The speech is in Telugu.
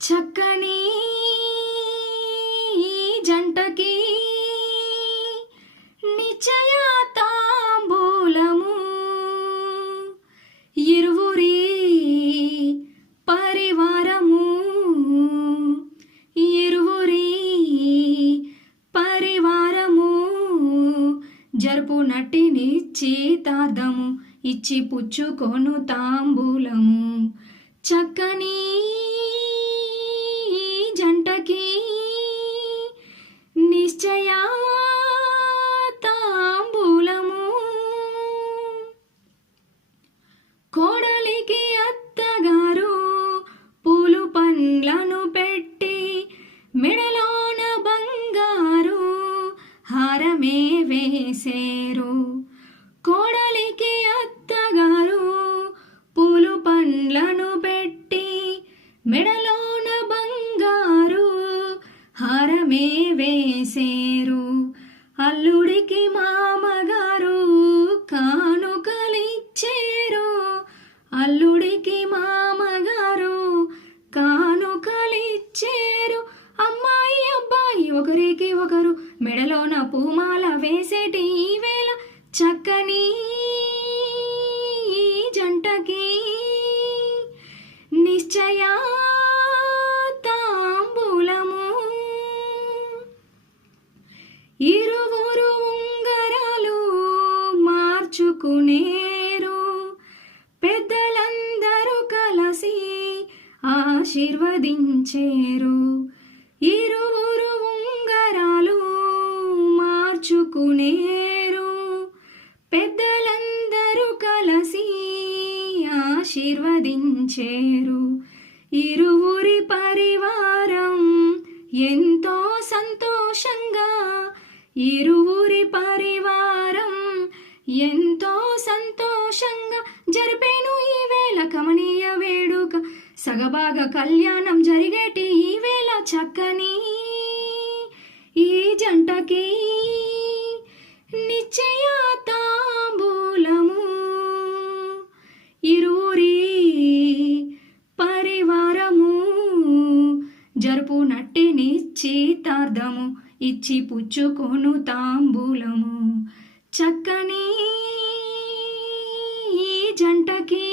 చక్కని జంటకి నిశ్చయ తాంబూలము ఇరువురి పరివారము. ఇరువురి పరివారము. జరుపు నటిని తాదము ఇచ్చి పుచ్చుకొను తాంబూలము నిశ్చయ తాంబూలము కోడలికి అత్తగారు పూలు పండ్లను పెట్టి మెడలోన బంగారు హారమే వేసేరు. మే వేసేరు. అల్లుడికి మామగారు కానుకలిచ్చేరు. అల్లుడికి మామగారు కానుకలిచ్చేరు. అమ్మాయి అబ్బాయి ఒకరికి ఒకరు మెడలోన పూమాల వేసేటి వేళ చక్కని జంటకి నిశ్చయ ఇరువురు ఉంగరాలు మార్చుకునేరు. పెద్దలందరూ కలసి ఆశీర్వదించేరు. ఇరువురు ఉంగరాలు మార్చుకునేరు. పెద్దలందరూ కలసి ఆశీర్వదించేరు. ఇరువురి పరివారం ఎంతో సంతోషంగా ఇరువురి పరివారం ఎంతో సంతోషంగా జరిపేను ఈ వేళ కమనీయ వేడుక. సగభాగ కళ్యాణం జరిగేటి ఈ వేళ చక్కని ఈ జంటకి నిశ్చయ తాంబూలము ఇరువురి పరివారము జరుపు నిశ్చితార్థము. ఇచ్చి పుచ్చుకొను తాంబూలము. చక్కని జంటకి